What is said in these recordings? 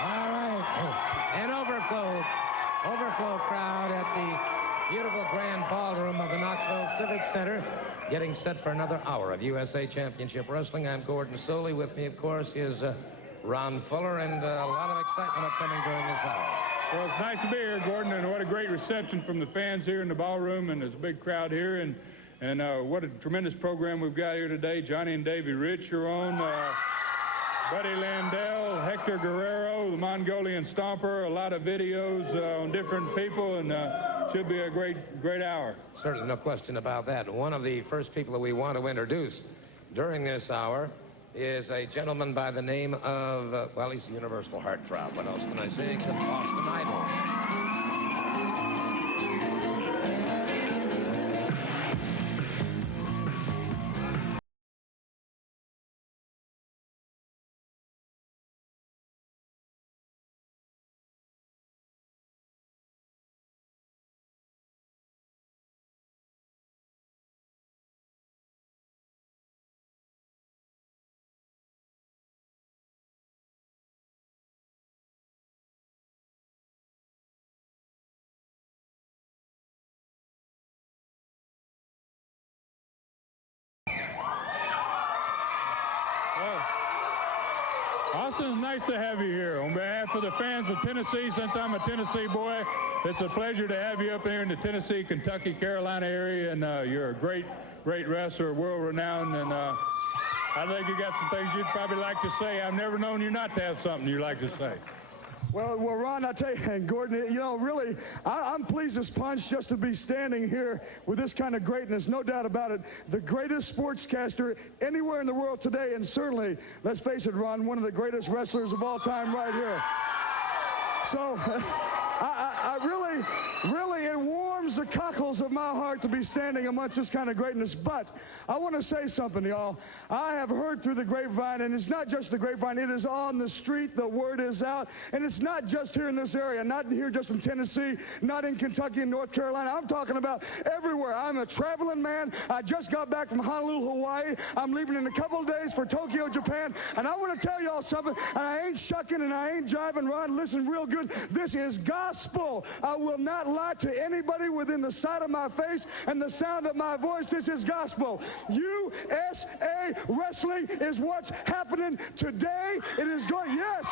All right. An overflow crowd at the beautiful grand ballroom of the Knoxville Civic Center, getting set for another hour of USA Championship Wrestling. I'm Gordon Soley. With me, of course, is Ron Fuller, and a lot of excitement upcoming during this hour. Well, it's nice to be here, Gordon, and what a great reception from the fans here in the ballroom, and there's a big crowd here, and what a tremendous program we've got here today. Johnny and Davey Rich are on, Buddy Landell, Hector Guerrero, the Mongolian Stomper, a lot of videos on different people, and should be a great hour. Certainly, no question about that. One of the first people that we want to introduce during this hour is a gentleman by the name of, well, he's a universal heartthrob. What else can I say except Boston Idol? Austin, it's nice to have you here. On behalf of the fans of Tennessee, since I'm a Tennessee boy, it's a pleasure to have you up here in the Tennessee, Kentucky, Carolina area, and you're a great wrestler, world-renowned, and I think you got some things you'd probably like to say. I've never known you not to have something you'd like to say. Well, Ron, I tell you, and Gordon, you know, really, I'm pleased as punch just to be standing here with this kind of greatness. No doubt about it. The greatest sportscaster anywhere in the world today, and certainly, let's face it, Ron, one of the greatest wrestlers of all time right here. So, I really, it warms the cockles of my heart to be standing amongst this kind of greatness. But I want to say something, y'all. I have heard through the grapevine, and it's not just the grapevine. It is on the street. The word is out. And it's not just here in this area, not here just in Tennessee, not in Kentucky and North Carolina. I'm talking about everywhere. I'm a traveling man. I just got back from Honolulu, Hawaii. I'm leaving in a couple of days for Tokyo, Japan. And I want to tell y'all something, and I ain't shucking and I ain't jiving. Ron, listen real good. This is gospel. I will not lie to anybody within the sight of my face and the sound of my voice. This is gospel. USA Wrestling is what's happening today. It is going, yes.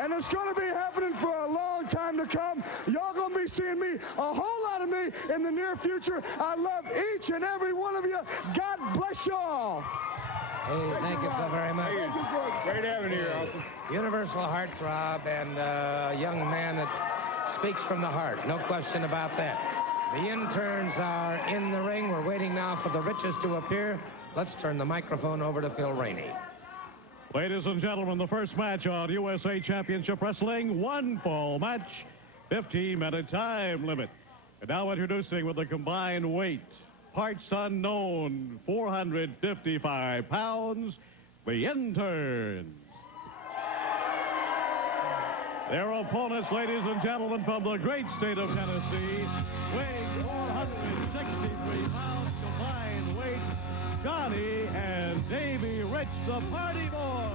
And it's going to be happening for a long time to come. Y'all going to be seeing me, a whole lot of me, in the near future. I love each and every one of you. God bless y'all. Hey, thank you so very much. Great having you here, Austin. Universal heartthrob and a young man that speaks from the heart. No question about that. The interns are in the ring. We're waiting now for the Riches to appear. Let's turn the microphone over to Phil Rainey. Ladies and gentlemen, the first match on USA Championship Wrestling, one fall match, 15-minute time limit. And now introducing with the combined weight, parts unknown, 455 pounds, the interns. Their opponents, ladies and gentlemen, from the great state of Tennessee, weighing 463 pounds combined weight, Johnny and Davey Rich, the Party Boy.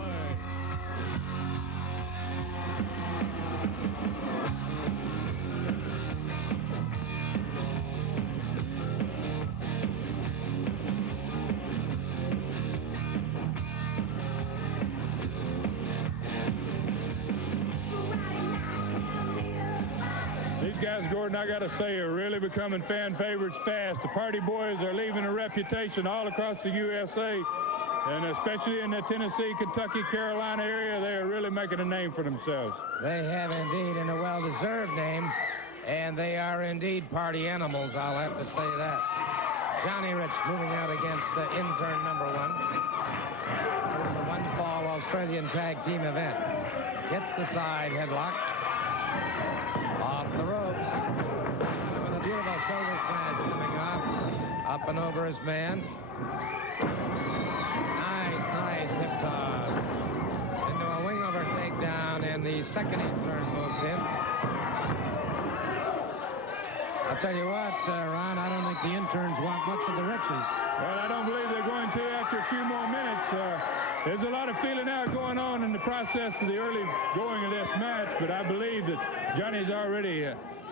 Guys, Gordon, I got to say, are really becoming fan favorites fast. The Party Boys are leaving a reputation all across the USA, and especially in the Tennessee, Kentucky, Carolina area, they are really making a name for themselves. They have indeed, and a well-deserved name, and they are indeed party animals, I'll have to say that. Johnny Rich moving out against intern number one. This is a one-fall Australian tag team event. Gets the side headlock. Off the ropes. With a beautiful shoulder smash coming off. Up and over his man. Nice hip toss. Into a wing over takedown, and the second intern moves in. I'll tell you what, Ron, I don't think the interns want much of the Riches. Well, I don't believe they're going to after a few more minutes. There's a lot of feeling out going on in the process of the early going of this match, but I believe that Johnny's already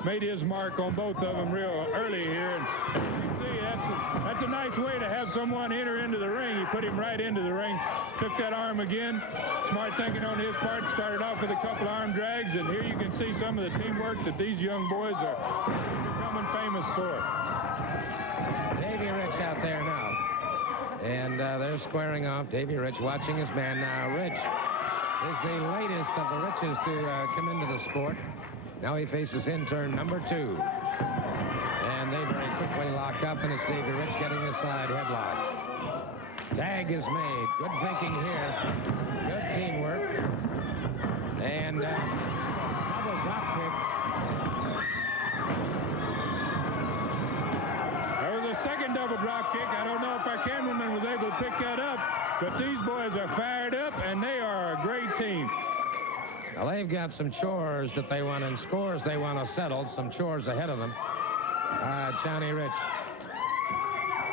made his mark on both of them real early here. And as you can see, that's a nice way to have someone enter into the ring. He put him right into the ring, took that arm again. Smart thinking on his part, started off with a couple arm drags, and here you can see some of the teamwork that these young boys are becoming famous for. Davey Rich out there now. And they're squaring off. Davey Rich watching his man now. Rich is the latest of the Riches to come into the sport. Now he faces intern number 2. And they very quickly lock up, and it's Davey Rich getting the side headlock. Tag is made. Good thinking here. Good teamwork. And double drop kick. Second double drop kick. I don't know if our cameraman was able to pick that up, but these boys are fired up, and they are a great team. Well, they've got some chores that they want, and scores they want to settle, some chores ahead of them. Johnny Rich.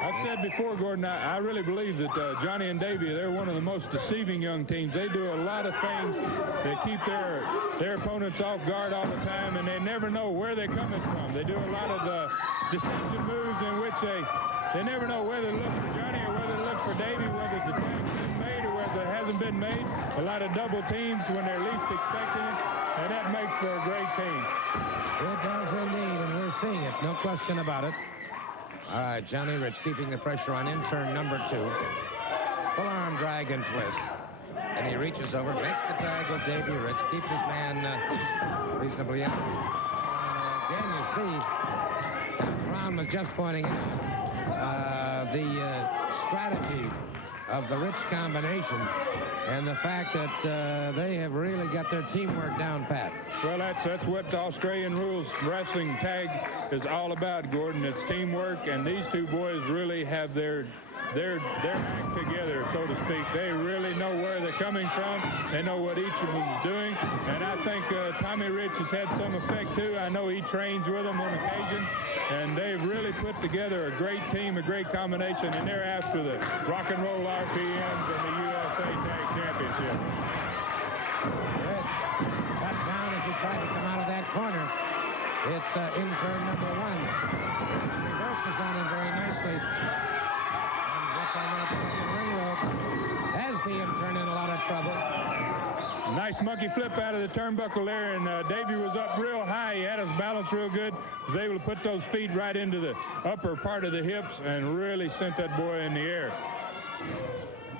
I've said before, Gordon, I really believe that Johnny and Davey, they're one of the most deceiving young teams. They do a lot of things that keep their opponents off guard all the time, and they never know where they're coming from. They do a lot of deception moves in which they never know whether to look for Johnny or whether to look for Davey, whether the tag's been made or whether it hasn't been made. A lot of double teams when they're least expecting it, and that makes for a great team. It does indeed, and we're seeing it, no question about it. All right, Johnny Rich keeping the pressure on intern number 2. Full arm drag and twist. And he reaches over, makes the tag with Davey Rich, keeps his man reasonably up. Again, you see, Ron was just pointing out the strategy of the Rich combination and the fact that they have really got their teamwork down pat. Well, that's what the Australian rules wrestling tag is all about, Gordon. It's teamwork, and these two boys really have their act together, so to speak. They really know where they're coming from. They know what each of them is doing, and I think Tommy Rich has had some effect too. I know he trains with them on occasion, and they've really put together a great team, a great combination, and they're after the Rock and Roll RPMs and the USA Tag Championship. Rich cut down as he tried to come out of that corner. It's intern number 1. Reverses on him very nicely. On that second ring rope has the intern in a lot of trouble. Nice monkey flip out of the turnbuckle there, and Davey was up real high. He had his balance real good. Was able to put those feet right into the upper part of the hips and really sent that boy in the air.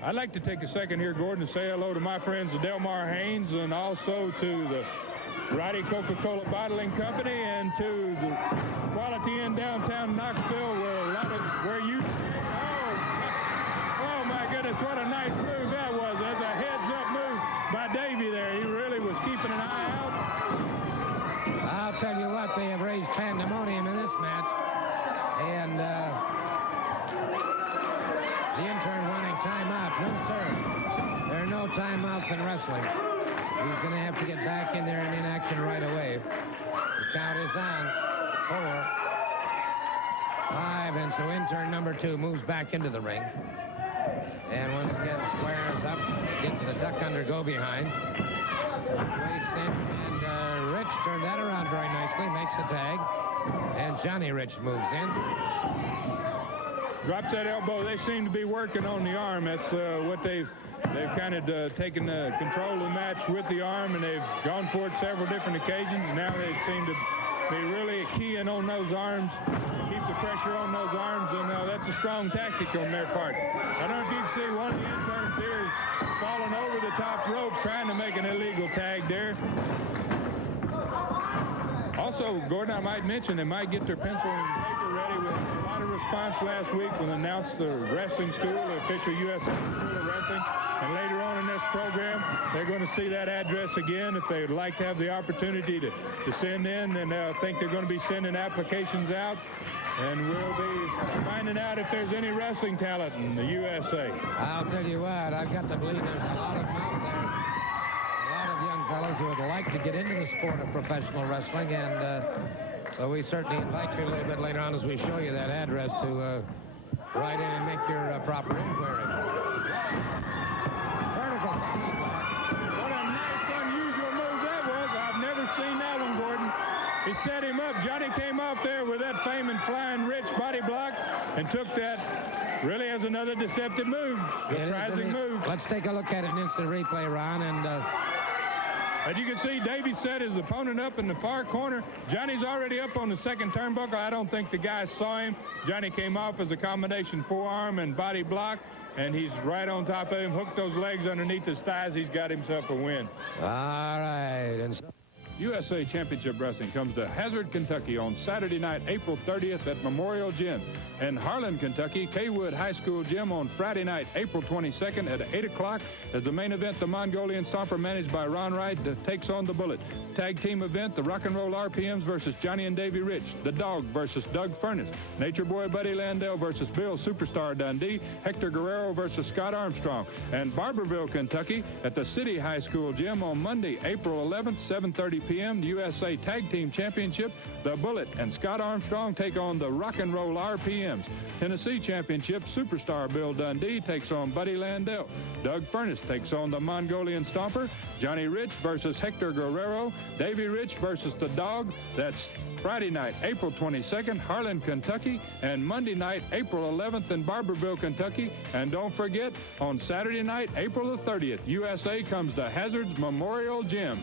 I'd like to take a second here, Gordon, to say hello to my friends at Delmar Haynes and also to the Roddy Coca-Cola Bottling Company and to the Quality Inn downtown Knoxville, where you... Oh, my goodness, what a nice move that was. That's a heads-up move by Davey there. He really was keeping an eye out. I'll tell you what, they have raised pandemonium in this match. And the intern wanting timeout. No, sir. There are no timeouts in wrestling. He's going to have to get back in there and in action right away. The count is on. 4, 5, and so intern number 2 moves back into the ring. And once again, squares up, gets the duck under go behind. Waist in, and Rich turned that around very nicely, makes the tag. And Johnny Rich moves in. Drops that elbow. They seem to be working on the arm. That's what they've kind of taken control of the match with the arm, and they've gone for it several different occasions. Now they seem to be really keying on those arms, keep the pressure on those arms, and that's a strong tactic on their part. I don't know if you can see one of the interns here is falling over the top rope trying to make an illegal tag there. Also, Gordon, I might mention they might get their pencil and paper ready with a lot of response last week when they announced the wrestling school, the official U.S. School of Wrestling. And later on in this program, they're going to see that address again if they'd like to have the opportunity to send in. And I think they're going to be sending applications out. And we'll be finding out if there's any wrestling talent in the USA. I'll tell you what, I've got to believe there's a lot of them out there. A lot of young fellows who would like to get into the sport of professional wrestling. And so we certainly invite you a little bit later on as we show you that address to write in and make your proper inquiry. set him up. Johnny came off there with that famous flying rich body block and took that really as another deceptive move, surprising move. Let's take a look at an instant replay, Ron, and as you can see, Davey set his opponent up in the far corner. Johnny's already up on the second turnbuckle. I don't think the guy saw him. Johnny came off as a combination forearm and body block, and he's right on top of him, hooked those legs underneath his thighs. He's got himself a win. all right. And USA Championship Wrestling comes to Hazard, Kentucky on Saturday night, April 30th at Memorial Gym. And Harlan, Kentucky, Kaywood High School Gym on Friday night, April 22nd at 8 o'clock. As the main event, the Mongolian Stomper, managed by Ron Wright, takes on the Bullet. Tag team event, the Rock and Roll RPMs versus Johnny and Davey Rich. The Dog versus Doug Furnace. Nature Boy Buddy Landell versus Bill Superstar Dundee. Hector Guerrero versus Scott Armstrong. And Barberville, Kentucky, at the City High School Gym on Monday, April 11th, 7:30 p.m. The USA Tag Team Championship. The Bullet and Scott Armstrong take on the Rock and Roll RPMs. Tennessee Championship, Superstar Bill Dundee takes on Buddy Landell. Doug Furnace takes on the Mongolian Stomper. Johnny Rich versus Hector Guerrero. Davey Rich versus the Dog. That's Friday night, April 22nd, Harlan, Kentucky, and Monday night, April 11th in Barberville, Kentucky. And don't forget, on Saturday night, April the 30th, USA comes to Hazard's Memorial Gym.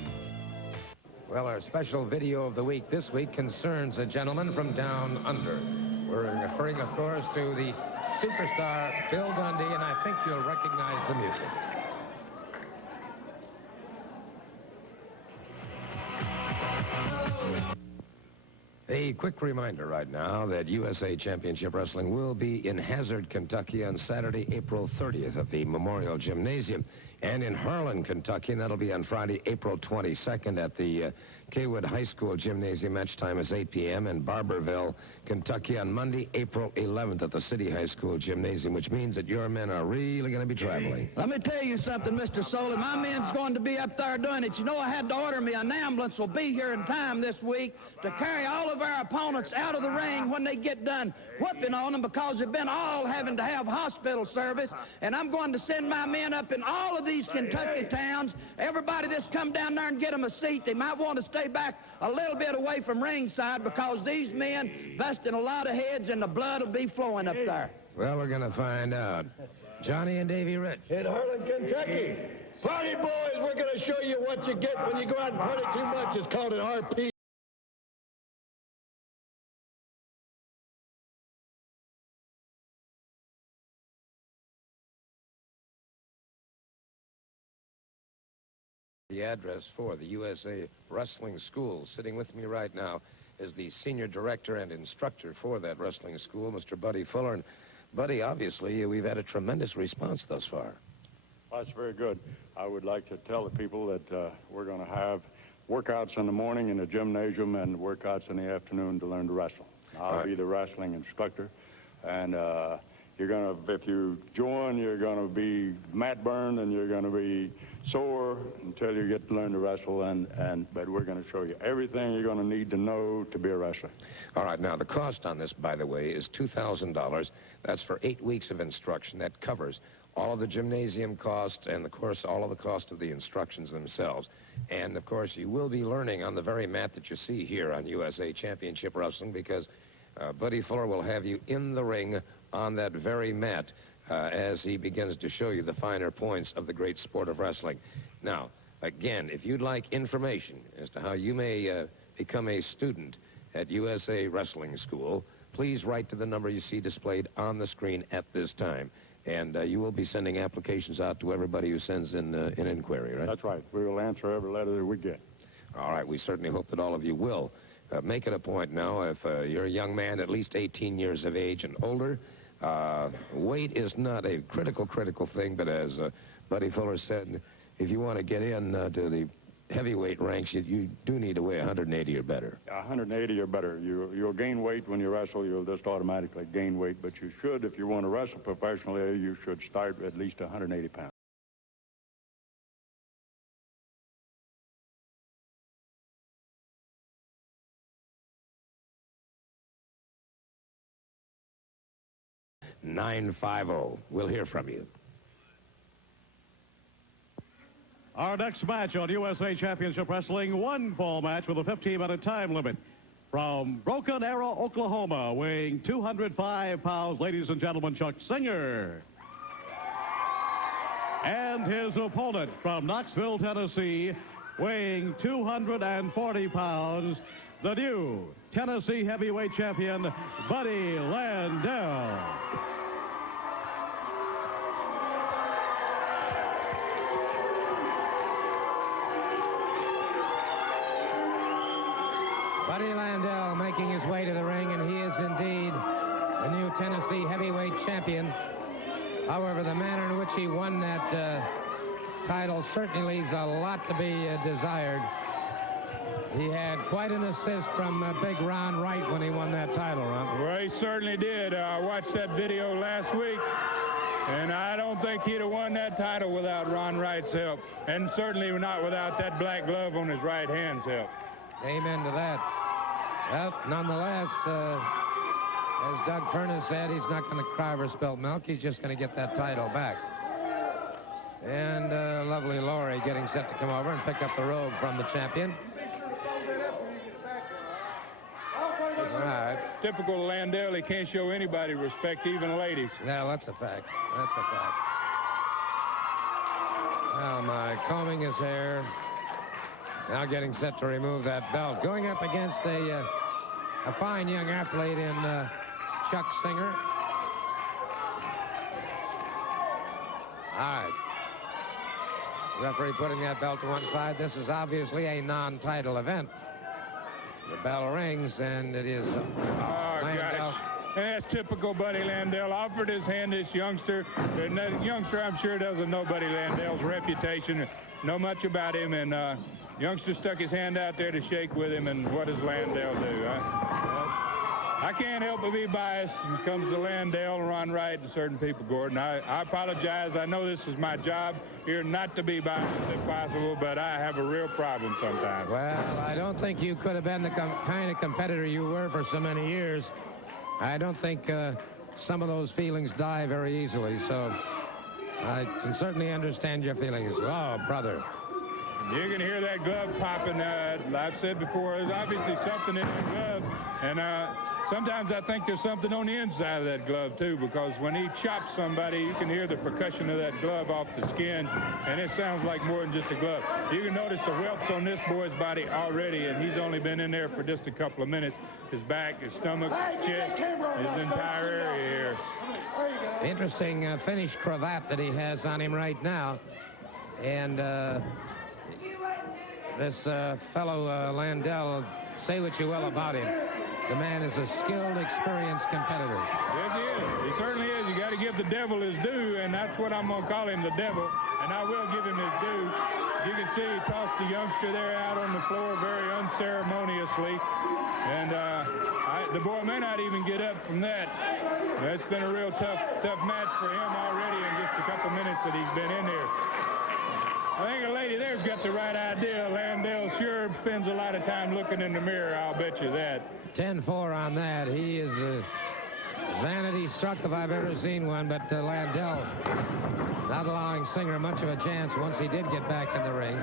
well, our special video of the week this week concerns a gentleman from down under. We're referring, of course, to the superstar Bill Dundee, and I think you'll recognize the music. A quick reminder right now that USA Championship Wrestling will be in Hazard, Kentucky on Saturday, April 30th at the Memorial Gymnasium. And in Harlan, Kentucky, and that'll be on Friday, April 22nd at the Kaywood High School Gymnasium. Match time is 8 p.m. in Barberville, Kentucky on Monday, April 11th at the City High School Gymnasium, which means that your men are really going to be traveling. Let me tell you something, Mr. Soley. My men's going to be up there doing it. You know, I had to order me an ambulance. Will be here in time this week to carry all of our opponents out of the ring when they get done whooping on them, because they've been all having to have hospital service. And I'm going to send my men up in all of these Kentucky towns. Everybody that's come down there and get them a seat. They might want to stay back a little bit away from ringside, because these men busting a lot of heads and the blood will be flowing up there. Well, we're going to find out. Johnny and Davey Rich. In Harlan, Kentucky. Party boys, we're going to show you what you get when you go out and party too much. It's called an RP. The address for the USA Wrestling School. Sitting with me right now is the senior director and instructor for that wrestling school, Mr. Buddy Fuller. And Buddy, obviously, we've had a tremendous response thus far. Well, that's very good. I would like to tell the people that we're going to have workouts in the morning in the gymnasium and workouts in the afternoon to learn to wrestle. I'll be the wrestling instructor, and you're going to, if you join, you're going to be mat burned and you're going to be sore until you get to learn to wrestle, but we're going to show you everything you're going to need to know to be a wrestler. All right, now the cost on this, by the way, is $2,000. That's for 8 weeks of instruction. That covers all of the gymnasium cost and, of course, all of the cost of the instructions themselves. And, of course, you will be learning on the very mat that you see here on USA Championship Wrestling, because Buddy Fuller will have you in the ring on that very mat as he begins to show you the finer points of the great sport of wrestling. Now, again, if you'd like information as to how you may become a student at USA Wrestling School, please write to the number you see displayed on the screen at this time. And you will be sending applications out to everybody who sends in an inquiry, right? That's right. We will answer every letter that we get. All right. We certainly hope that all of you will. Make it a point now, if you're a young man at least 18 years of age and older, weight is not a critical thing, but as Buddy Fuller said, if you want to get in to the heavyweight ranks, you do need to weigh 180 or better. 180 or better. You'll gain weight when you wrestle. You'll just automatically gain weight, but you should, if you want to wrestle professionally, you should start at least 180 pounds. $950. We'll hear from you. Our next match on USA Championship Wrestling, one fall match with a 15-minute time limit. From Broken Arrow, Oklahoma, weighing 205 pounds, ladies and gentlemen, Chuck Singer. And his opponent from Knoxville, Tennessee, weighing 240 pounds, the new Tennessee heavyweight champion, Buddy Landel. Buddy Landel making his way to the ring, and he is indeed the new Tennessee heavyweight champion. However, the manner in which he won that title certainly leaves a lot to be desired. He had quite an assist from Big Ron Wright when he won that title, Ron. Well, he certainly did. I watched that video last week, and I don't think he'd have won that title without Ron Wright's help, and certainly not without that black glove on his right hand's help. Amen to that. Well, nonetheless, as Doug Furnas said, he's not going to cry over spilt milk. He's just going to get that title back. And lovely Laurie getting set to come over and pick up the robe from the champion. All right. Typical Landel, he can't show anybody respect, even ladies. Yeah, that's a fact. That's a fact. Oh, my, combing his hair. Now getting set to remove that belt. Going up against a fine young athlete in Chuck Singer. All right. Referee putting that belt to one side. This is obviously a non-title event. The bell rings, and it is Landel. Gosh. That's typical Buddy Landel. Offered his hand to this youngster. And that youngster, I'm sure, doesn't know Buddy Landel's reputation, know much about him, and youngster stuck his hand out there to shake with him, and what does Landel do? I can't help but be biased when it comes to Landel and Ron Wright and certain people, Gordon. I apologize. I know this is my job here not to be biased if possible, but I have a real problem sometimes. Well, I don't think you could have been the kind of competitor you were for so many years. I don't think some of those feelings die very easily, so I can certainly understand your feelings. Oh, brother. You can hear that glove popping. I've said before, there's obviously something in that glove, and sometimes I think there's something on the inside of that glove, too, because when he chops somebody, you can hear the percussion of that glove off the skin, and it sounds like more than just a glove. You can notice the welts on this boy's body already, and he's only been in there for just a couple of minutes. His back, his stomach, his chest, his entire area here. Interesting finished cravat that he has on him right now. And this fellow Landel, say what you will about him. The man is a skilled, experienced competitor. Yes, he is. He certainly is. You got to give the devil his due, and that's what I'm going to call him, the devil. And I will give him his due. As you can see, he tossed the youngster there out on the floor very unceremoniously. And the boy may not even get up from that. It's been a real tough match for him already in just a couple minutes that he's been in here. I think a lady there's got the right idea. Landel sure spends a lot of time looking in the mirror, I'll bet you that. 10-4 on that. He is vanity struck if I've ever seen one, but Landel not allowing Singer much of a chance once he did get back in the ring.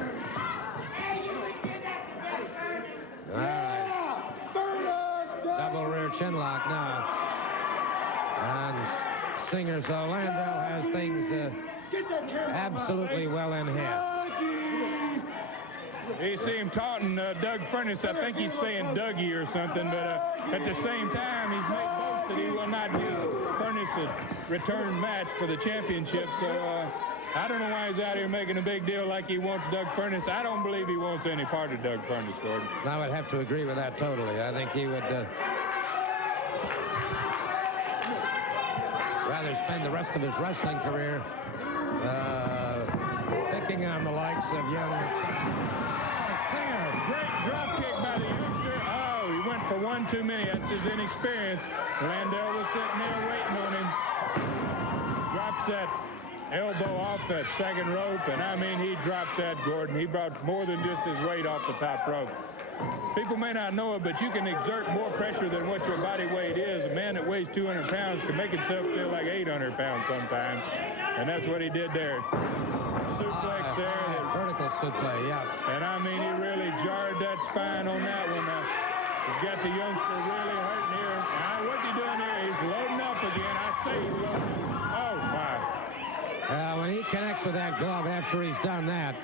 All right. Double rear chin lock now. And Singer, so Landel has things absolutely well in hand. You see him taunting Doug Furnas. I think he's saying Dougie or something, but at the same time, he's made boast that he will not give Furnas a return match for the championship. So I don't know why he's out here making a big deal like he wants Doug Furnas. I don't believe he wants any part of Doug Furnas, Gordon. I would have to agree with that totally. I think he would rather spend the rest of his wrestling career picking on the likes of young Singer. Great drop kick by the youngster. Oh, he went for one too many. That's his inexperience. Landel was sitting there waiting on him. Drops that elbow off that second rope, and I mean, he dropped that, Gordon. He brought more than just his weight off the top rope. People may not know it, but you can exert more pressure than what your body weight is. A man that weighs 200 pounds can make himself feel like 800 pounds sometimes, and that's what he did there. Suplex there. Vertical suplex, yeah. And I mean, he really jarred that spine on that one. He's got the youngster really hurting here. Now, what's he doing here? He's loading up again. I say he's loading. Oh, my. When he connects with that glove after he's done that,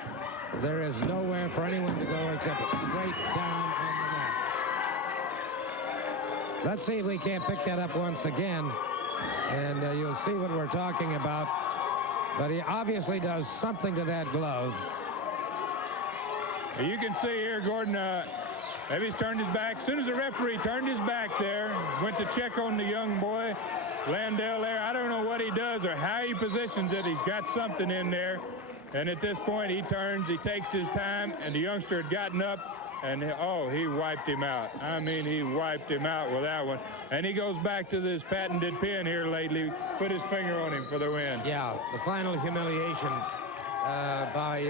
there is nowhere for anyone to go except straight down on the mat. Let's see if we can't pick that up once again, and you'll see what we're talking about. But he obviously does something to that glove. You can see here, Gordon, maybe he's turned his back. As soon as the referee turned his back there, went to check on the young boy, Landell there. I don't know what he does or how he positions it. He's got something in there. And at this point, he turns, he takes his time, and the youngster had gotten up, and, oh, he wiped him out. I mean, he wiped him out with that one. And he goes back to this patented pin here lately, put his finger on him for the win. Yeah, the final humiliation by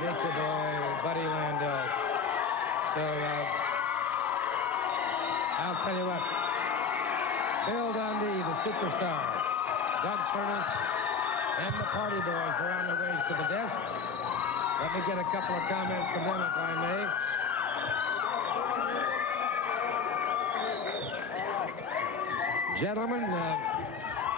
Nature Boy, Buddy Landell. So, I'll tell you what. Bill Dundee, the superstar, Doug Furnace, and the Party Boys are on their ways to the desk. Let me get a couple of comments from them, if I may. Gentlemen,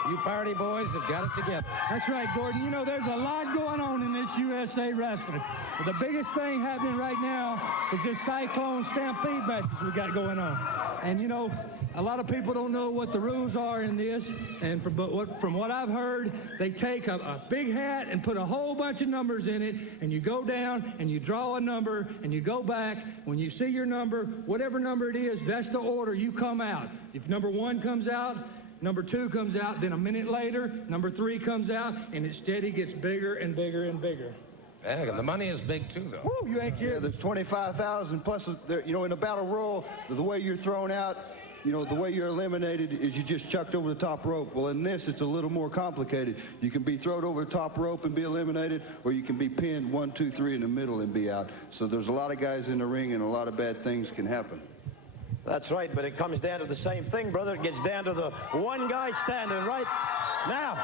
you Party Boys have got it together. That's right, Gordon. You know, there's a lot going on in this USA Wrestling. But the biggest thing happening right now is this Cyclone Stampede matches we got going on. And, you know, a lot of people don't know what the rules are in this. And from what I've heard, they take a big hat and put a whole bunch of numbers in it. And you go down and you draw a number and you go back. When you see your number, whatever number it is, that's the order you come out. If number 1 comes out, number 2 comes out, then a minute later, number 3 comes out, and it steady gets bigger and bigger and bigger. Yeah, the money is big, too, though. Woo, you ain't kidding. Yeah, there's 25,000 plus, you know, in a battle royal, the way you're thrown out, you know, the way you're eliminated is you just chucked over the top rope. Well, in this, it's a little more complicated. You can be thrown over the top rope and be eliminated, or you can be pinned 1, 2, 3 in the middle and be out. So there's a lot of guys in the ring, and a lot of bad things can happen. That's right, but it comes down to the same thing, brother. It gets down to the one guy standing right now.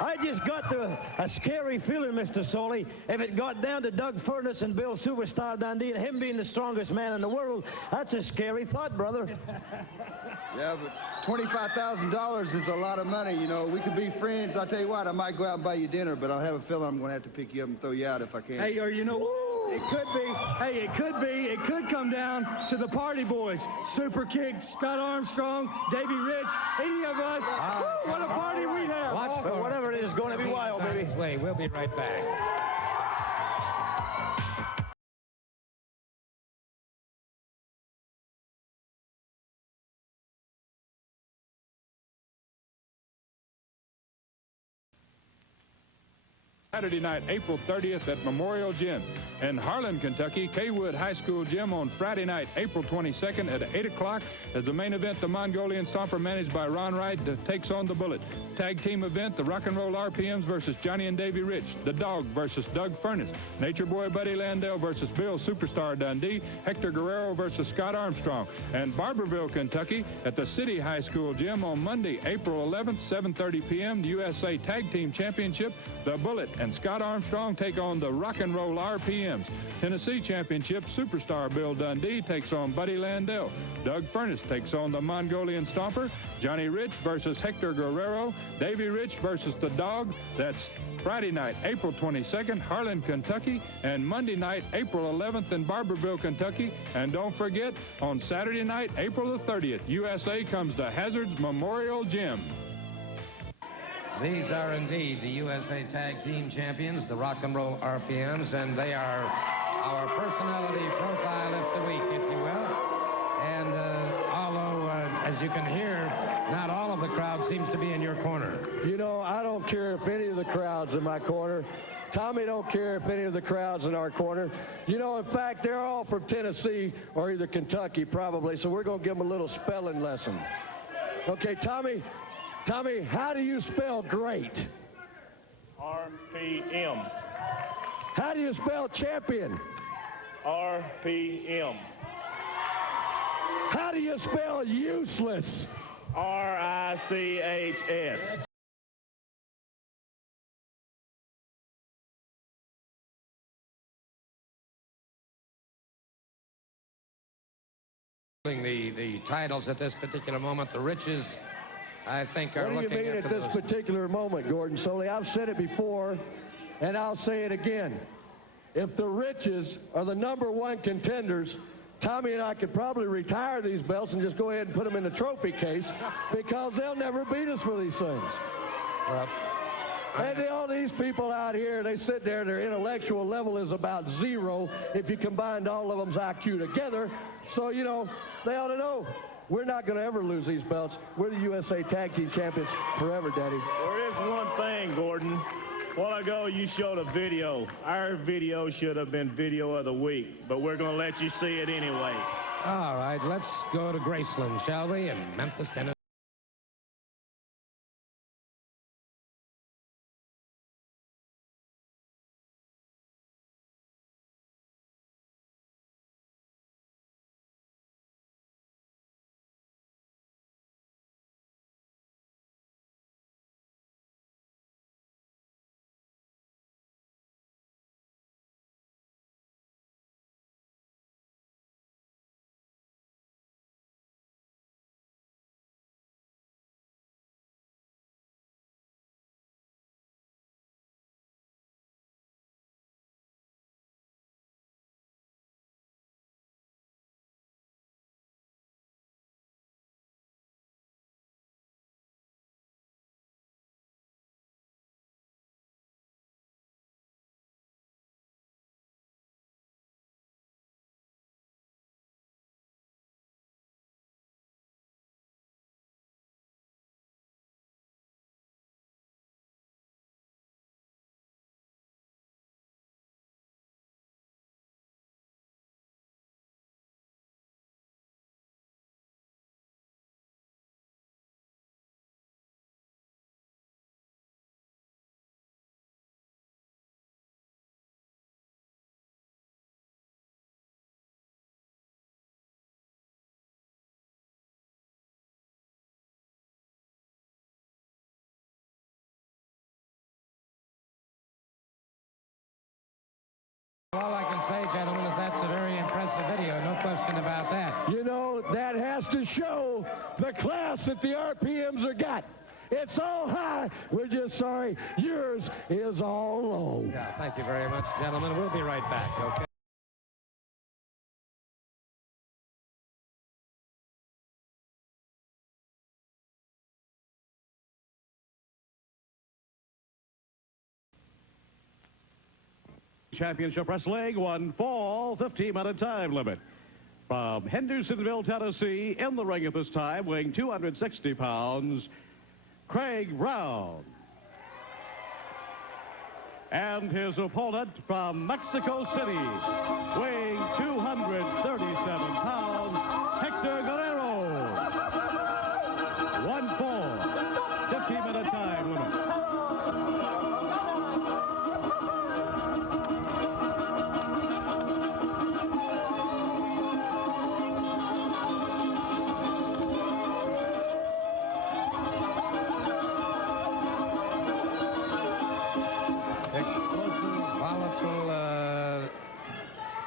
I just got a scary feeling, Mr. Soley. If it got down to Doug Furnace and Bill Superstar Dundee and him being the strongest man in the world, that's a scary thought, brother. Yeah, but $25,000 is a lot of money. You know, we could be friends. I'll tell you what, I might go out and buy you dinner, but I have a feeling I'm going to have to pick you up and throw you out if I can. Hey, or you know, it could be, it could come down to the Party Boys. Super Kick, Scott Armstrong, Davey Rich, any of us. Woo, what a party we have. Watch But whatever it is, going to be wild, baby. We'll be right back. Saturday night, April 30th at Memorial Gym. In Harlan, Kentucky, Kaywood High School Gym on Friday night, April 22nd at 8 o'clock. As the main event, the Mongolian Stomper, managed by Ron Wright, takes on the Bullet. Tag team event, the Rock and Roll RPMs versus Johnny and Davey Rich. The Dog versus Doug Furnace. Nature Boy Buddy Landell versus Bill Superstar Dundee. Hector Guerrero versus Scott Armstrong. And Barberville, Kentucky, at the City High School Gym on Monday, April 11th, 7:30 p.m., the USA Tag Team Championship. The Bullet and Scott Armstrong take on the Rock and Roll RPMs. Tennessee Championship, Superstar Bill Dundee takes on Buddy Landell. Doug Furnace takes on the Mongolian Stomper. Johnny Rich versus Hector Guerrero. Davey Rich versus the Dog. That's Friday night, April 22nd, Harlan, Kentucky, and Monday night, April 11th in Barberville, Kentucky. And don't forget, on Saturday night, April the 30th, USA comes to Hazard's Memorial Gym. These are indeed the USA Tag Team Champions, the Rock and Roll RPMs, and they are our personality profile of the week, if you will. And although, as you can hear, not all of the crowd seems to be in your corner. You know, I don't care if any of the crowd's in my corner. Tommy don't care if any of the crowd's in our corner. You know, in fact, they're all from Tennessee or either Kentucky, probably, so we're going to give them a little spelling lesson. Okay, Tommy, how do you spell great? RPM. How do you spell champion? RPM. How do you spell useless? RICHS. The titles at this particular moment. The Riches, I think, are What do you looking mean at this particular moment, Gordon Solie? I've said it before, and I'll say it again. If the Riches are the #1 contenders, Tommy and I could probably retire these belts and just go ahead and put them in the trophy case because they'll never beat us for these things. Well, and all these people out here, they sit there, their intellectual level is about 0 if you combined all of them's IQ together. So, you know, they ought to know. We're not going to ever lose these belts. We're the USA Tag Team Champions forever, Daddy. There is one thing, Gordon. A while ago, you showed a video. Our video should have been Video of the Week, but we're going to let you see it anyway. All right, let's go to Graceland, shall we, in Memphis, Tennessee. All I can say, gentlemen, is that's a very impressive video. No question about that. You know, that has to show the class that the RPMs are got. It's all high. We're just sorry yours is all low. Yeah, thank you very much, gentlemen. We'll be right back, okay? Championship Wrestling, 1 fall, 15-minute time limit. From Hendersonville, Tennessee, in the ring at this time, weighing 260 pounds, Craig Brown. And his opponent from Mexico City, weighing 237 pounds, Hector Guerrero. 1 fall, 15-minute time limit.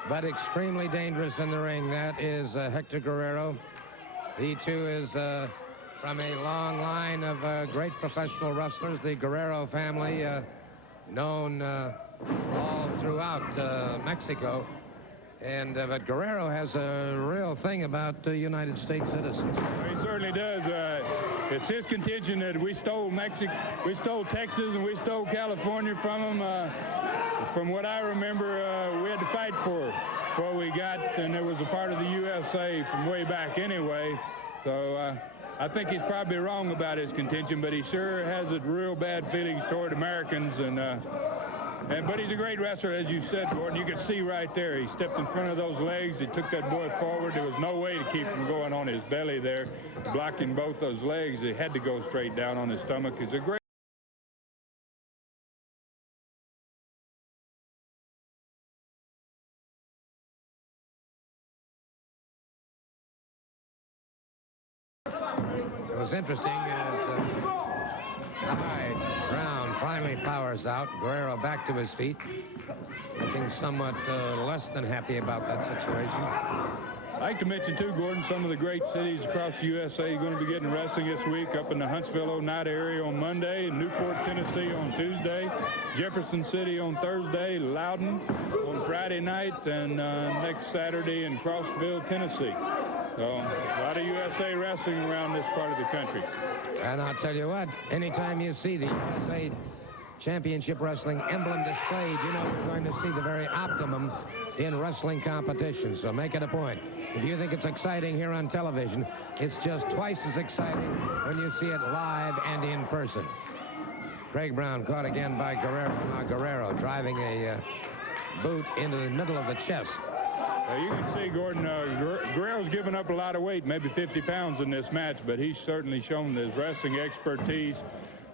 But extremely dangerous in the ring. That is Hector Guerrero. He, too, is from a long line of great professional wrestlers. The Guerrero family, known all throughout Mexico. And but Guerrero has a real thing about United States citizens. Well, he certainly does. It's his contention that we stole Texas, and we stole California from them. From what I remember, we had to fight for what we got, and it was a part of the USA from way back anyway. So I think he's probably wrong about his contention, but he sure has a real bad feelings toward Americans. But he's a great wrestler, as you said, Gordon. You could see right there. He stepped in front of those legs. He took that boy forward. There was no way to keep him going on his belly there, blocking both those legs. He had to go straight down on his stomach. He's a great. It was interesting as Brown finally powers out. Guerrero back to his feet, looking somewhat less than happy about that situation. I'd like to mention, too, Gordon, some of the great cities across the USA are going to be getting wrestling this week. Up in the Huntsville, Oneida area on Monday, Newport, Tennessee on Tuesday, Jefferson City on Thursday, Loudon on Friday night, and next Saturday in Crossville, Tennessee. So a lot of USA wrestling around this part of the country. And I'll tell you what, anytime you see the USA Championship Wrestling emblem displayed, you know you're going to see the very optimum in wrestling competition. So make it a point. If you think it's exciting here on television, it's just twice as exciting when you see it live and in person. Craig Brown caught again by Guerrero. Now Guerrero driving a boot into the middle of the chest. You can see, Gordon, Guerrero's given up a lot of weight, maybe 50 pounds in this match, but he's certainly shown his wrestling expertise.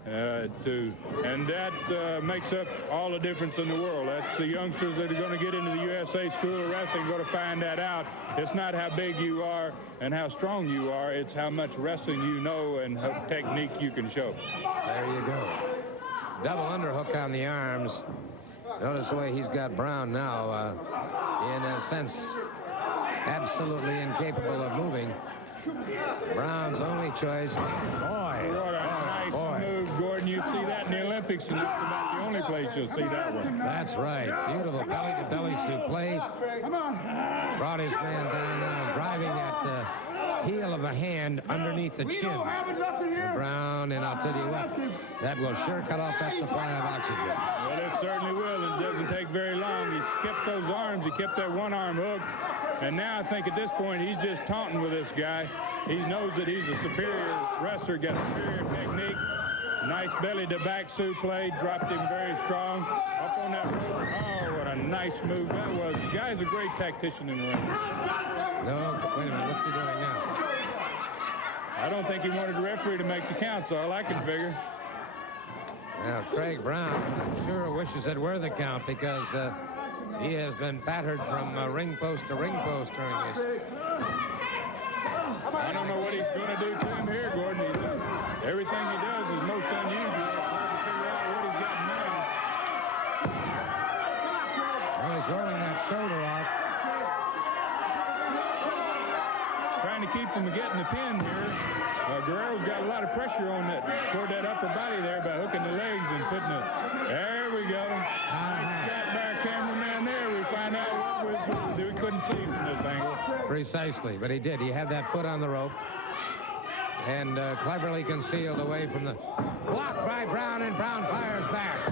And that makes up all the difference in the world. That's the youngsters that are going to get into the USA School of Wrestling going to find that out. It's not how big you are and how strong you are. It's how much wrestling you know and how technique you can show. There you go. Double underhook on the arms. Notice the way he's got Brown now, in a sense, absolutely incapable of moving. Brown's only choice. Boy, what a nice move, Gordon. You see that in the Olympics, and that's about the only place you'll see that one. That's right. Beautiful belly-to-belly suplex. Brought his man down now, driving at the heel of a hand underneath the chin. Brown, and I'll tell you what, that will sure cut off that supply of oxygen. Well, it certainly will, and it doesn't take very long. He kept those arms. He kept that one arm hooked. And now I think at this point he's just taunting with this guy. He knows that he's a superior wrestler, got superior technique. Nice belly-to-back suplex, dropped him very strong. Up on that rope. Oh, what a nice move that was. The guy's a great tactician in the ring. No, wait a minute. What's he doing now? I don't think he wanted the referee to make the count, so all I can figure. Now, Craig Brown, I'm sure wishes it were the count because he has been battered from ring post to ring post during this. I don't know what he's going to do to him here, Gordon. Everything he does is most unusual. It's hard to figure out what he's got in mind. Well, he's rolling that shoulder off. Trying to keep from getting the pin here. Guerrero's got a lot of pressure on that, toward that upper body there by hooking the legs and putting it. There we go. Got by our cameraman there. We find out what was we couldn't see him from this angle. Precisely, but he did. He had that foot on the rope and cleverly concealed away from the block by Brown, and Brown fires back.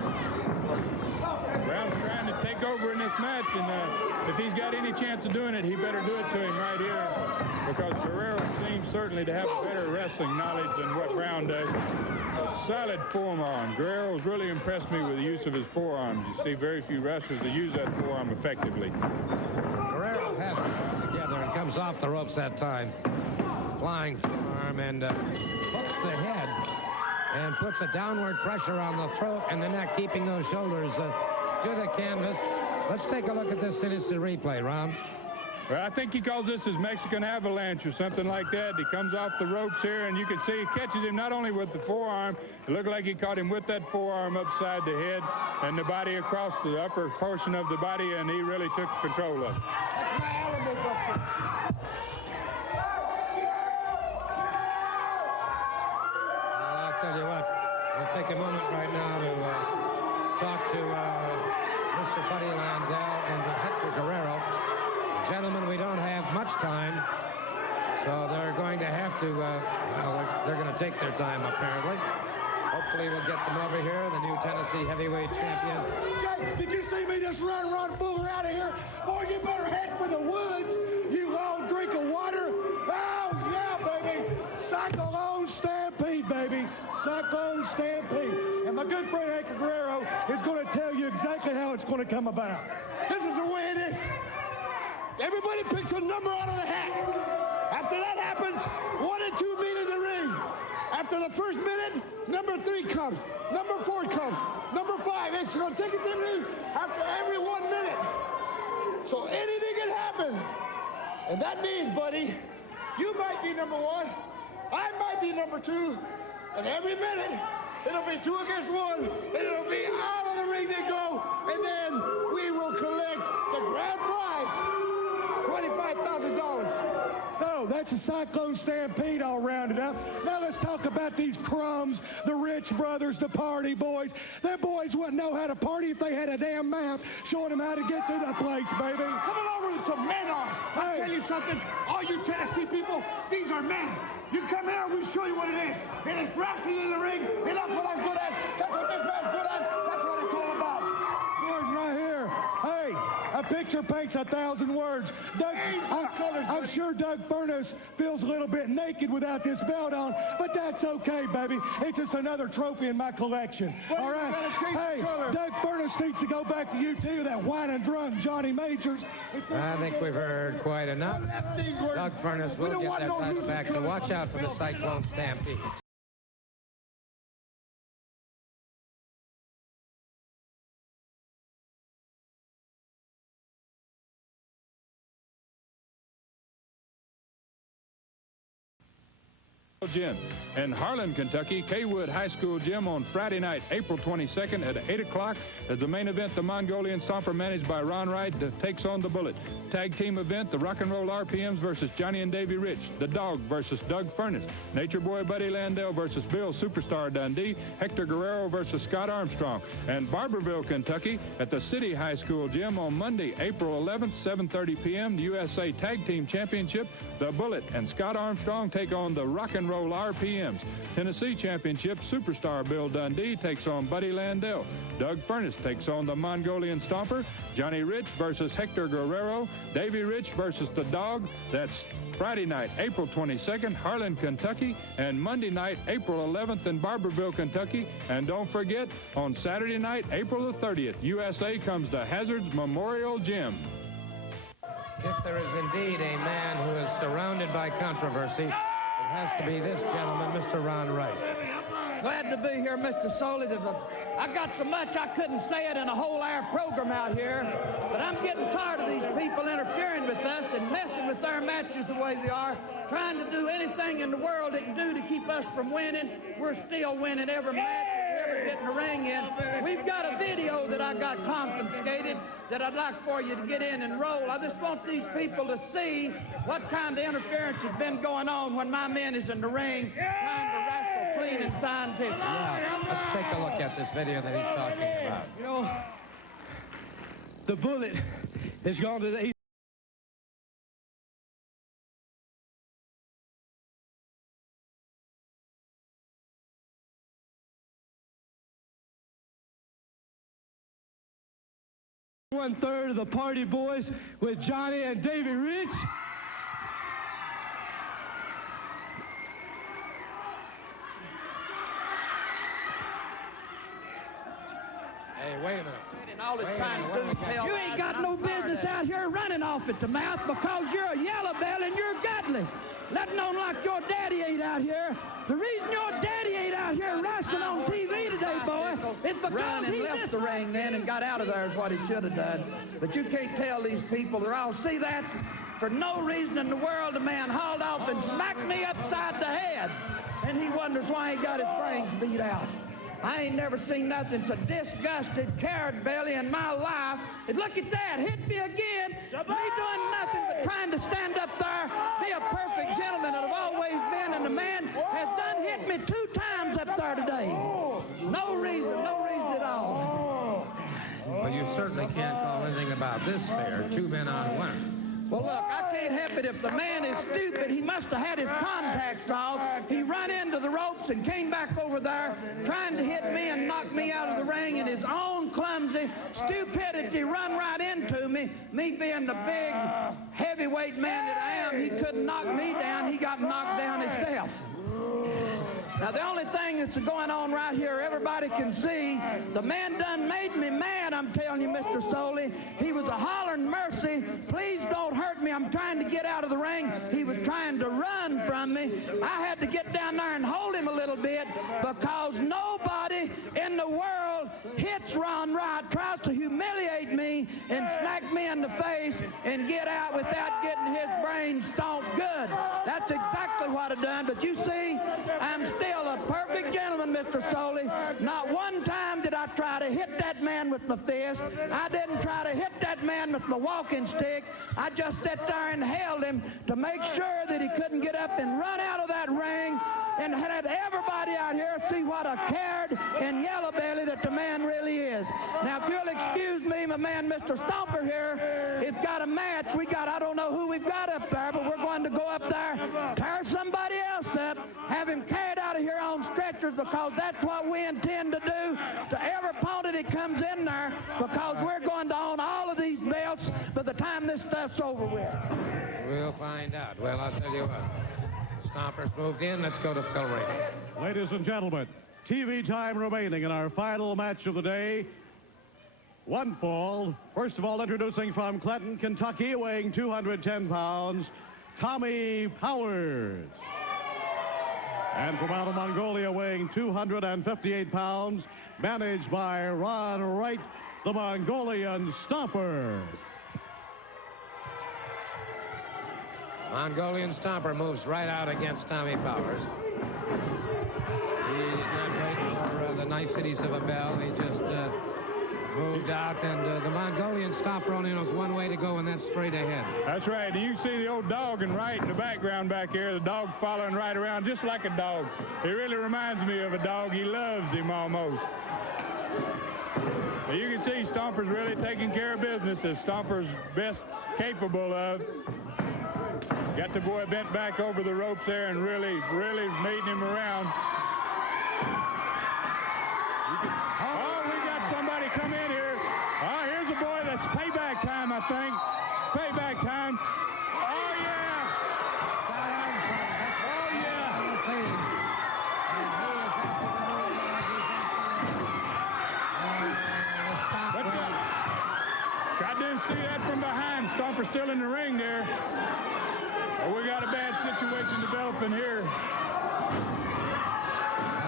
Brown's trying to take over in this match, and if he's got any chance of doing it, he better do it to him right here, because Guerrero seems certainly to have better wrestling knowledge than what Brown does. A solid forearm. Guerrero's really impressed me with the use of his forearms. You see very few wrestlers that use that forearm effectively. Guerrero has it together and comes off the ropes that time. Flying forearm and hooks the head and puts a downward pressure on the throat and the neck, keeping those shoulders to the canvas. Let's take a look at this instant replay, Ron. Well, I think he calls this his Mexican avalanche or something like that. He comes off the ropes here, and you can see he catches him not only with the forearm, it looked like he caught him with that forearm upside the head and the body across the upper portion of the body, and he really took control of it. I'll tell you what, we'll take a moment right now to talk to Mr. Buddy Landel and Hector Guerrero. Gentlemen, we don't have much time, so they're going to have to, they're going to take their time, apparently. Hopefully we'll get them over here, the new Tennessee heavyweight champion. Jay, did you see me just run Booger out of here? Boy, you better head for the woods. You long drink of water. Oh, yeah, baby. Cyclone Stampede, baby. Cyclone Stampede. And my good friend Hector Guerrero is going to tell you exactly how it's going to come about. This is the way it is. Everybody picks a number out of the hat. After that happens, 1 and 2 meet in the ring. After the first minute, number 3 comes. Number 4 comes. Number 5. It's consecutively after every 1 minute. So anything can happen. And that means, buddy, you might be number 1. I might be number 2. And every minute, it'll be 2 against 1. And it'll be out of the ring they go. And then we will collect the grand prize. $25,000. that's a Cyclone Stampede all rounded up. Now let's talk about these crumbs, the Rich brothers, the Party Boys. Their boys wouldn't know how to party if they had a damn map showing them how to get to the place, baby. Come on over to some men on. I'll tell you something. All you Tennessee people, these are men. You come here and we'll show you what it is. And it's wrestling in the ring, and that's what I'm good at. That's what this man's good at. That's what it's all about. Gordon, right here. Hey, a picture paints 1,000 words. Doug, I'm sure Doug Furnace feels a little bit naked without this belt on, but that's okay, baby. It's just another trophy in my collection. Well, all right? Hey, Doug Furnace needs to go back to UT, that whining drunk Johnny Majors. I think we've heard quite enough. Doug Furnace will get that title back, so watch out for the Cyclone Stampede. Gym in Harlan, Kentucky, Kaywood High School Gym on Friday night, April 22nd at 8 o'clock. As the main event, the Mongolian Stomper managed by Ron Wright takes on the Bullet. Tag team event, the Rock and Roll RPMs versus Johnny and Davey Rich. The Dog versus Doug Furnace. Nature Boy Buddy Landell versus Bill Superstar Dundee. Hector Guerrero versus Scott Armstrong. And Barberville, Kentucky, at the City High School Gym on Monday, April 11th, 7:30 p.m. The USA Tag Team Championship. The Bullet and Scott Armstrong take on the Rock and Roll RPMs. Tennessee Championship, Superstar Bill Dundee takes on Buddy Landell. Doug Furnace takes on the Mongolian Stomper. Johnny Rich versus Hector Guerrero. Davey Rich versus the Dog. That's Friday night, April 22nd, Harlan, Kentucky, and Monday night, April 11th in Barberville, Kentucky. And don't forget, on Saturday night, April the 30th, USA comes to Hazard's Memorial Gym. If there is indeed a man who is surrounded by controversy, it has to be this gentleman, Mr. Ron Wright. Glad to be here, Mr. Soley. I got so much I couldn't say it in a whole hour program out here, but I'm getting tired of these people interfering with us and messing with our matches the way they are, trying to do anything in the world they can do to keep us from winning. We're still winning every match we ever get in the ring in. We've got a video that I got confiscated that I'd like for you to get in and roll. I just want these people to see what kind of interference has been going on when my man is in the ring trying to wrestle clean and scientific. Yeah, let's take a look at this video that he's talking about. You know, the Bullet has gone to the... One-third of the Party Boys with Johnny and Davey Rich. Hey, wait a minute. All it's trying to do is tell you ain't got no business out here running off at the mouth because you're a yellow bell and you're gutless. Letting on like your daddy ain't out here. The reason your daddy ain't out here wrestling on TV today, boy, is because he left the ring then and got out of there is what he should have done. But you can't tell these people. They're all, see that? For no reason in the world, a man hauled off and smacked me upside the head. And he wonders why he got his brains beat out. I ain't never seen nothing so disgusted, carrot belly in my life. And look at that, hit me again. Me doing nothing but trying to stand up there, be a perfect gentleman that I've always been, and the man has done hit me 2 times up there today. No reason at all. Well, you certainly can't call anything about this fair, 2 men on 1. Well, look, I can't help it. If the man is stupid, he must have had his contacts off. He run into the ropes and came back over there trying to hit me and knock me out of the ring, and his own clumsy stupidity run right into me. Me being the big heavyweight man that I am, he couldn't knock me down. He got knocked down himself. Now, the only thing that's going on right here, everybody can see, the man done made me mad, I'm telling you, Mr. Soley. He was a hollering mercy. Please don't hurt me. I'm trying to get out of the ring. He was trying to run from me. I had to get down there and hold him a little bit because nobody in the world hits Ron Wright, tries to humiliate me and smack me in the face and get out without getting his brain stomped good. That's exactly what I done. But you see, I'm still a perfect gentleman, Mr. Soley. Not one time did I try to hit that man with my fist. I didn't try to hit that man with my walking stick. I just sat there and held him to make sure that he couldn't get up and run out of that ring and had everybody out here see what a coward and yellow belly that the man really is. Now, if you'll excuse me, my man, Mr. Stomper here, it's got a match. I don't know who we've got up there, but we're going to go up there, tear somebody else up, have him carried out of here on stretchers, because that's what we intend to do to every opponent that comes in there, because we're going to own all of these belts by the time this stuff's over with. We'll find out. Well, I'll tell you what. Stompers moved in. Let's go to Phil Ray. Ladies and gentlemen, TV time remaining in our final match of the day. One fall. First of all, introducing from Clinton, Kentucky, weighing 210 pounds, Tommy Powers. And from out of Mongolia, weighing 258 pounds, managed by Ron Wright, the Mongolian Stomper. Mongolian Stomper moves right out against Tommy Powers. He's not waiting for the niceties of a bell. He just moved out, and the Mongolian Stomper only knows one way to go, and that's straight ahead. That's right. And you see the old dog and Wright in the background back here, the dog following right around just like a dog. He really reminds me of a dog. He loves him almost. But you can see Stomper's really taking care of business, as Stomper's best capable of. Got the boy bent back over the ropes there and really mating him around. Oh, we got somebody come in here. Oh, here's a boy that's payback time, I think. Payback time. Oh, yeah. Oh, yeah. I didn't see that from behind. Stomper still in the ring there. Well, we got a bad situation developing here. Well,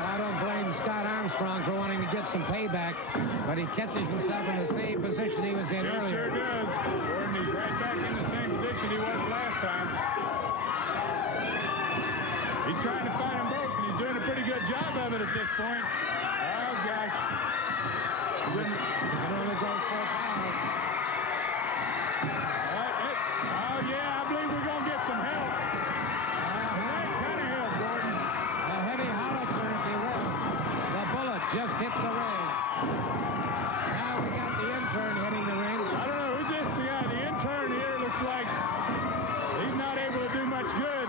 I don't blame Scott Armstrong for wanting to get some payback, but he catches himself in the same position he was in earlier. Sure does. Gordon, he's right back in the same position he was last time. He's trying to fight them both, and he's doing a pretty good job of it at this point. Oh, gosh. He can only go so far. Just hit the ring. Now we got the intern hitting the ring. I don't know who's this guy. The intern here looks like he's not able to do much good.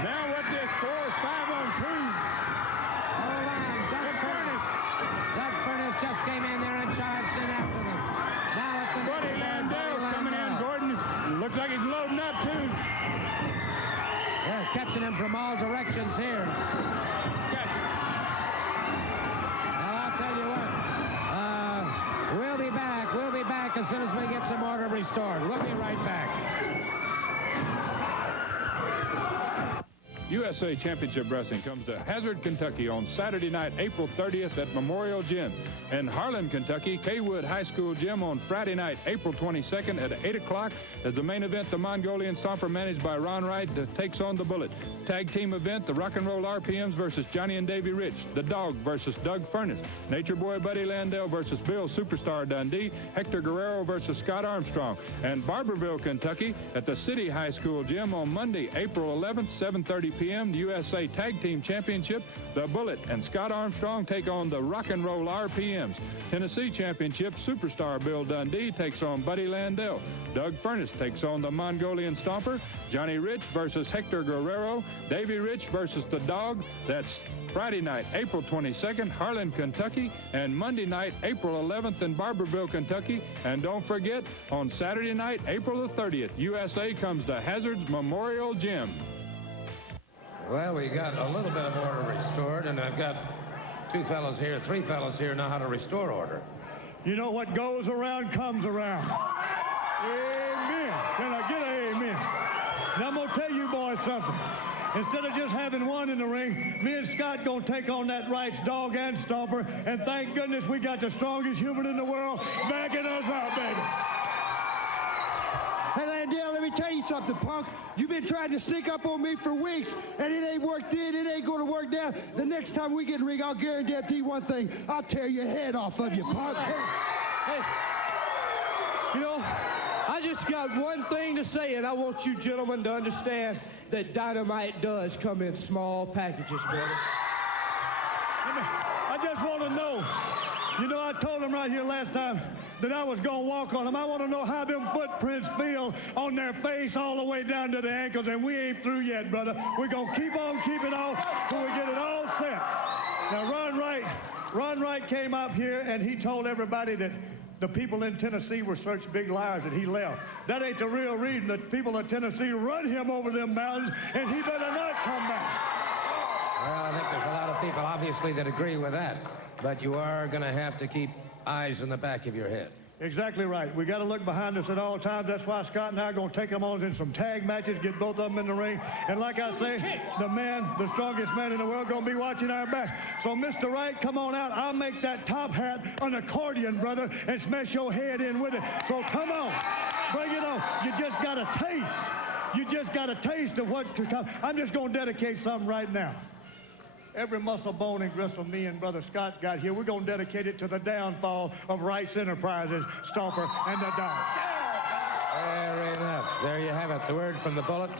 Now what's this? 4 or 5 on 2. Hold on. Doug Furnace. Doug Furnace just came in there and charged in after them. Now it's the Buddy Landell's coming in. Gordon looks like he's loading up too. They're catching him from all directions here. We'll be back as soon as we get some order restored. We'll be right back. USA Championship Wrestling comes to Hazard, Kentucky on Saturday night, April 30th at Memorial Gym. And Harlan, Kentucky, Kaywood High School Gym on Friday night, April 22nd at 8 o'clock. As the main event, the Mongolian Stomper, managed by Ron Wright, takes on the Bullet. Tag team event, the Rock and Roll RPMs versus Johnny and Davy Rich. The Dog versus Doug Furnace. Nature Boy Buddy Landell versus Bill Superstar Dundee. Hector Guerrero versus Scott Armstrong. And Barberville, Kentucky, at the City High School Gym on Monday, April 11th, 7:30 p.m., the USA Tag Team Championship. The Bullet and Scott Armstrong take on the Rock and Roll RPMs. Tennessee Championship, Superstar Bill Dundee takes on Buddy Landell. Doug Furnace takes on the Mongolian Stomper. Johnny Rich versus Hector Guerrero. Davy Rich versus the Dog. That's Friday night, April 22nd, Harlan, Kentucky, and Monday night, April 11th in Barberville, Kentucky. And don't forget, on Saturday night, April the 30th, USA comes to Hazard's Memorial Gym. Well, we got a little bit of order restored, and I've got 2 fellows here, 3 fellows here know how to restore order. You know what goes around comes around. Amen. Can I get an amen? Now I'm going to tell you boys something. Instead of just having one in the ring, me and Scott going to take on that Wright's Dog and Stomper, and thank goodness we got the strongest human in the world backing us up, baby. Hey, Landell, let me tell you something, punk. You've been trying to sneak up on me for weeks, and it ain't worked in, it ain't going to work down. The next time we get in the ring, I'll guarantee one thing. I'll tear your head off of you, punk. Hey, you know, I just got one thing to say, and I want you gentlemen to understand that dynamite does come in small packages, brother. I just want to know, you know, I told them right here last time that I was going to walk on them. I want to know how them footprints feel on their face all the way down to the ankles, and we ain't through yet, brother. We're going to keep on keeping on till we get it all set. Now, Ron Wright came up here, and he told everybody that the people in Tennessee were such big liars that he left. That ain't the real reason. The people of Tennessee run him over them mountains, and he better not come back. Well, I think there's a lot of people, obviously, that agree with that. But you are going to have to keep eyes in the back of your head. Exactly right. We got to look behind us at all times. That's why Scott and I are going to take them on in some tag matches, get both of them in the ring. And like I say, the strongest man in the world, going to be watching our back. So, Mr. Wright, come on out. I'll make that top hat an accordion, brother, and smash your head in with it. So come on. Bring it on. You just got a taste. You just got a taste of what could come. I'm just going to dedicate something right now. Every muscle, bone, and gristle me and Brother Scott got here, we're going to dedicate it to the downfall of Wright's Enterprises, Stomper, and the Dog. Fair enough. There you have it. The word from the Bullet.